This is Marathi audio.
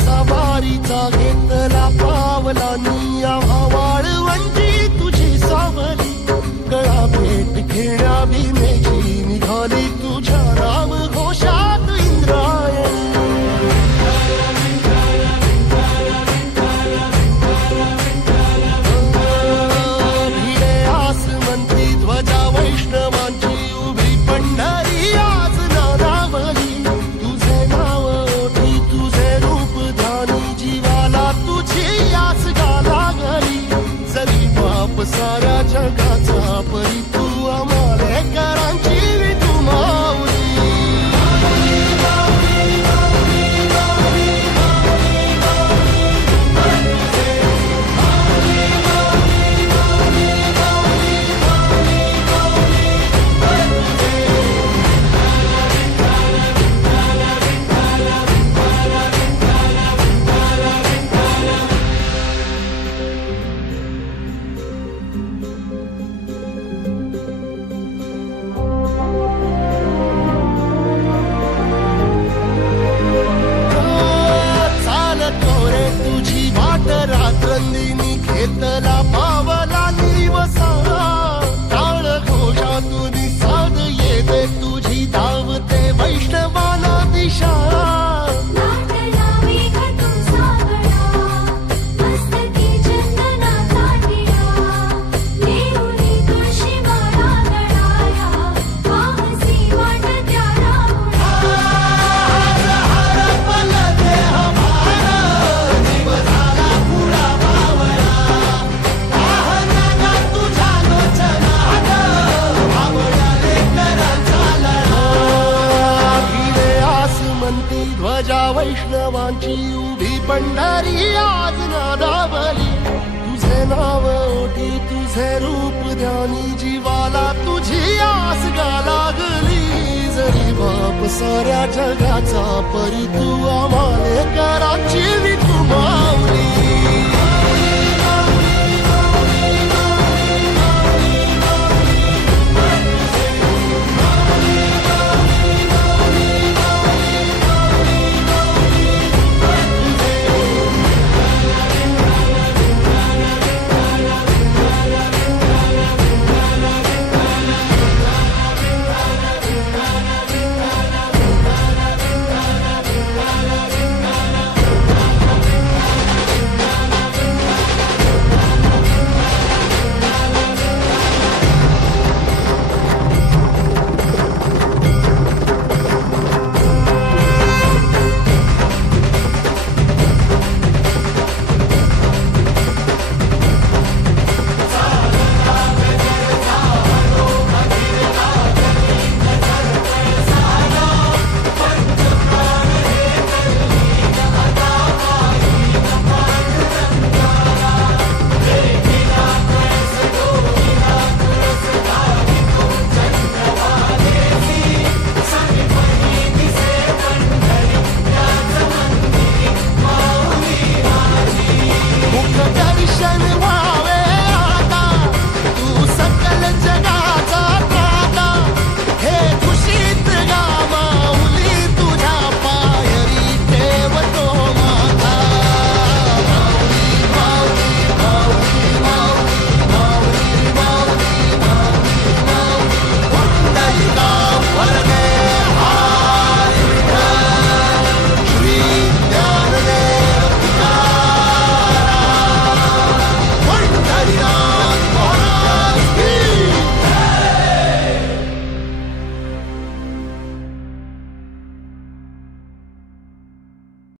सवारीचा घेतला पावला निया वाळवंटी तुझी सावली गळा भेट घेण्या भीमेची निघाली तुझ्या राम घोषात इंद्रायणी भिडे आसमंती ध्वजा वैष्णवांची उभी पंढरी आज नादावली तुझे नाव ओठी तुझे रूप ध्यानी जीवाला तुझी आस गाला गली जरी बाप साऱ्या जगाचा परी तू आमालेकरांची तू माऊली रात्रंदिनी घेतला पावला निवसा टाळ घोषातून साध येते तुझी धावते वैष्णवाना दिशा ध्वजा वैष्णवांची उभी पंढरी आज नादावली तुझे नाव ओठी तुझे रूप ध्यानी जीवाला तुझी आस गा लागली जरी बाप साऱ्या जगाचा परी तू आमालेकरांची